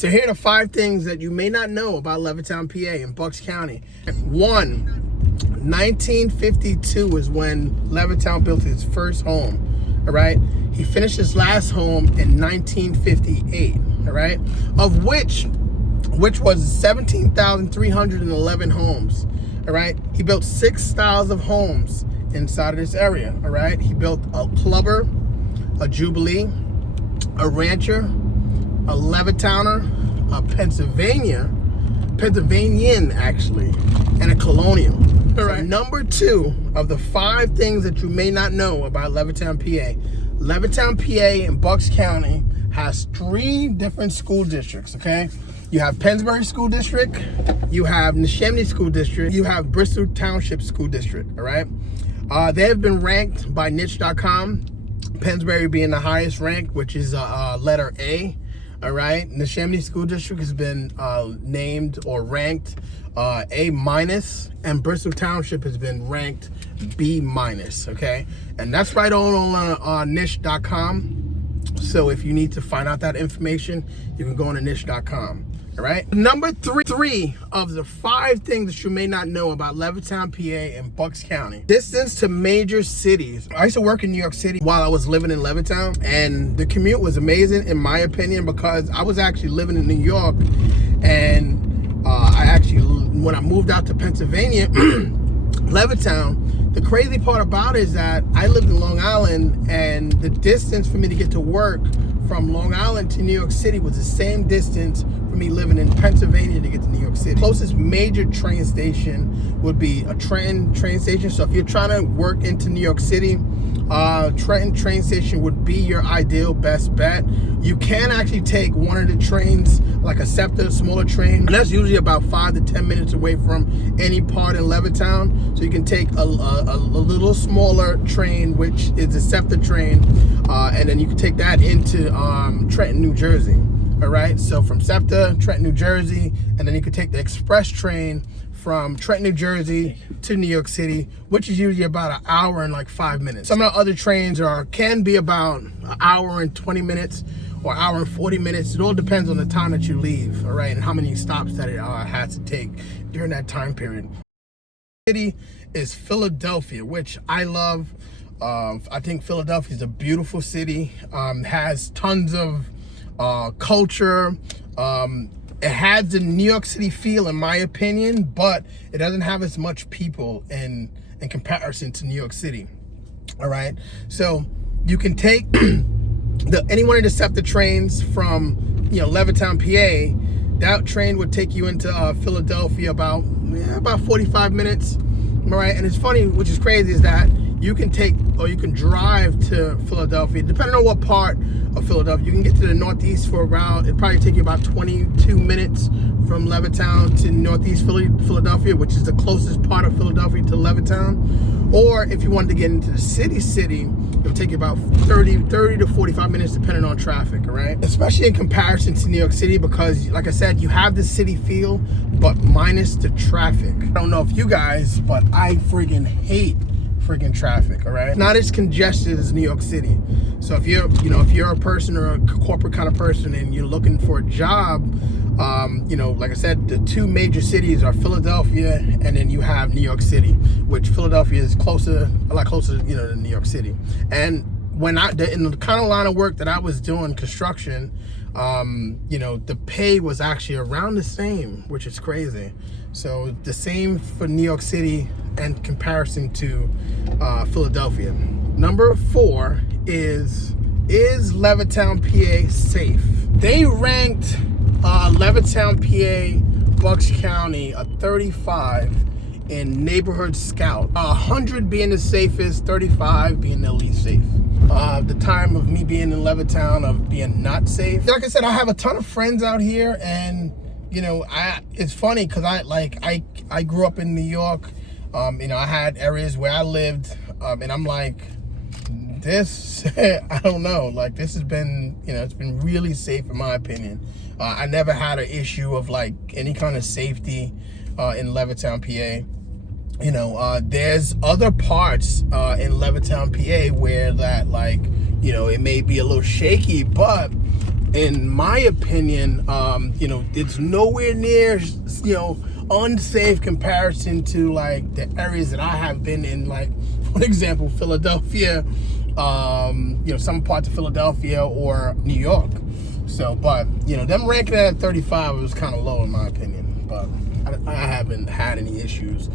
So here are the 5 things that you may not know about Levittown, PA in Bucks County. 1, 1952 is when Levittown built his first home, all right? He finished his last home in 1958, all right? Of which was 17,311 homes, all right? He built 6 styles of homes inside of this area, all right? He built a clubber, a Jubilee, a rancher, a Levittowner, a Pennsylvanian actually, and a colonial. All right. So number 2 of the 5 things that you may not know about Levittown, PA. Levittown, PA in Bucks County has 3 different school districts, okay? You have Pennsbury School District, you have Neshaminy School District, you have Bristol Township School District, all right? They have been ranked by niche.com, Pennsbury being the highest rank, which is letter A, all right? Neshaminy School District has been named or ranked A-, and Bristol Township has been ranked B-, okay? And that's right on niche.com. So if you need to find out that information, you can go on to niche.com. All right. Number 3 of the 5 things that you may not know about Levittown, PA in Bucks County. Distance to major cities. I used to work in New York City while I was living in Levittown, and the commute was amazing in my opinion because I was actually living in New York, and when I moved out to Pennsylvania, Levittown, the crazy part about it is that I lived in Long Island, and the distance for me to get to work from Long Island to New York City was the same distance for me living in Pennsylvania to get to New York City. Closest major train station would be a Trenton train station. So if you're trying to work into New York City, Trenton train station would be your ideal best bet. You can actually take one of the trains, like a SEPTA, smaller train. And that's usually about 5 to 10 minutes away from any part in Levittown. So you can take a little smaller train, which is a SEPTA train, and then you can take that into Trenton, New Jersey. All right, so from SEPTA, Trenton, New Jersey, and then you could take the express train from Trenton, New Jersey to New York City, which is usually about an hour and like 5 minutes. Some of the other trains can be about an hour and 20 minutes or hour and 40 minutes. It all depends on the time that you leave, all right, and how many stops that it has to take during that time period. City is Philadelphia, which I love. I think Philadelphia is a beautiful city. Has tons of culture. It has the New York City feel in my opinion, but it doesn't have as much people in comparison to New York City. All right, so you can take any one of the SEPTA trains from Levittown, PA. That train would take you into Philadelphia about 45 minutes. All right, and it's funny, which is crazy, is that you can take or you can drive to Philadelphia, depending on what part of Philadelphia. You can get to the northeast for around, it'd probably take you about 22 minutes from Levittown to northeast Philadelphia, which is the closest part of Philadelphia to Levittown. Or if you wanted to get into the city, it would take you about 30 to 45 minutes depending on traffic, all right? Especially in comparison to New York City, because like I said, you have the city feel, but minus the traffic. I don't know if you guys, but I friggin' hate freaking traffic, all right? Not as congested as New York City. So if you're a person or a corporate kind of person and you're looking for a job, like I said, the 2 major cities are Philadelphia, and then you have New York City, which Philadelphia is a lot closer, to New York City. And in the kind of line of work that I was doing, construction, the pay was actually around the same, which is crazy. So the same for New York City in comparison to Philadelphia. Number 4 is Levittown, PA safe? They ranked Levittown, PA, Bucks County a 35 in Neighborhood Scout. 100 being the safest, 35 being the least safe. The time of me being in Levittown of being not safe. Like I said, I have a ton of friends out here, and it's funny because I grew up in New York. I had areas where I lived, and I'm like, this, I don't know, like this has been, it's been really safe in my opinion. I never had an issue of like any kind of safety in Levittown, PA. There's other parts in Levittown, PA where that it may be a little shaky, but in my opinion, it's nowhere near, unsafe comparison to like the areas that I have been in, like for example, Philadelphia, some parts of Philadelphia or New York. So, but them ranking at 35 was kind of low in my opinion. But I haven't had any issues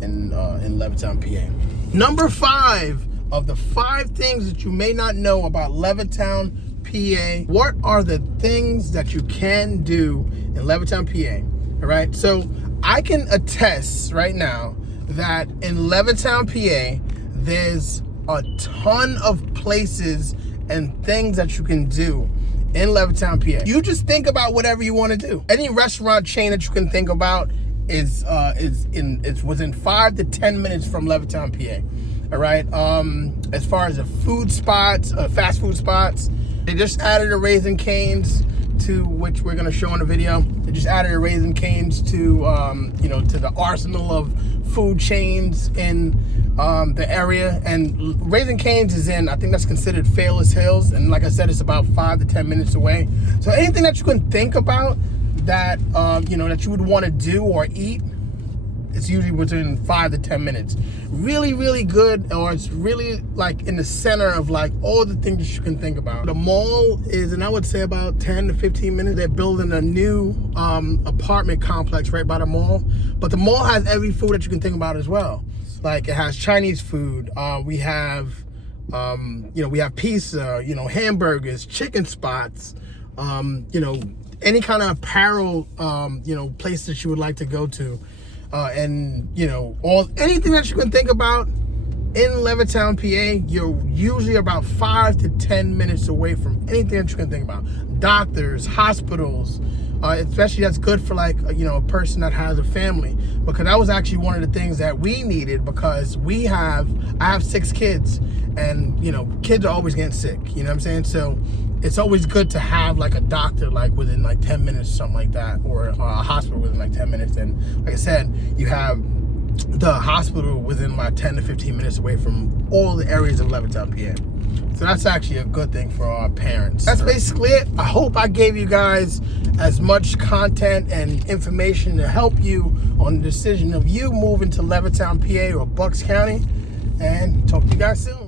in Levittown, PA. Number 5 of the 5 things that you may not know about Levittown, PA. What are the things that you can do in Levittown, PA? All right, so I can attest right now that in Levittown, PA, there's a ton of places and things that you can do in Levittown, PA. You just think about whatever you want to do. Any restaurant chain that you can think about is within 5 to 10 minutes from Levittown, PA. All right. As far as the food spots, fast food spots, they just added a 𝐻𝐸𝐴𝐻𝐸 Cane's, to which we're gonna show in the video. They just added a 𝐻𝐸𝐴𝐻𝐸 Cane's to the arsenal of food chains in the area. And 𝐻𝐸𝐴𝐻𝐸 Cane's is in, I think that's considered Fairless Hills, and like I said, it's about 5 to 10 minutes away. So anything that you can think about that that you would want to do or eat, it's usually within 5 to 10 minutes. Really, really good, or it's really like in the center of like all the things that you can think about. The mall is, and I would say about 10 to 15 minutes. They're building a new apartment complex right by the mall. But the mall has every food that you can think about as well. Like it has Chinese food. We have pizza, hamburgers, chicken spots, any kind of apparel, place that you would like to go to. And anything that you can think about in Levittown, PA, you're usually about 5 to 10 minutes away from anything that you can think about. Doctors, hospitals, especially that's good for like a person that has a family, because that was actually one of the things that we needed, because I have 6 kids, and kids are always getting sick, you know what I'm saying? So it's always good to have like a doctor like within like 10 minutes, something like that, or a hospital within like 10 minutes. And like I said, you have the hospital within like 10 to 15 minutes away from all the areas of Levittown, PA. So that's actually a good thing for our parents. That's basically it. I hope I gave you guys as much content and information to help you on the decision of you moving to Levittown, PA or Bucks County. And talk to you guys soon.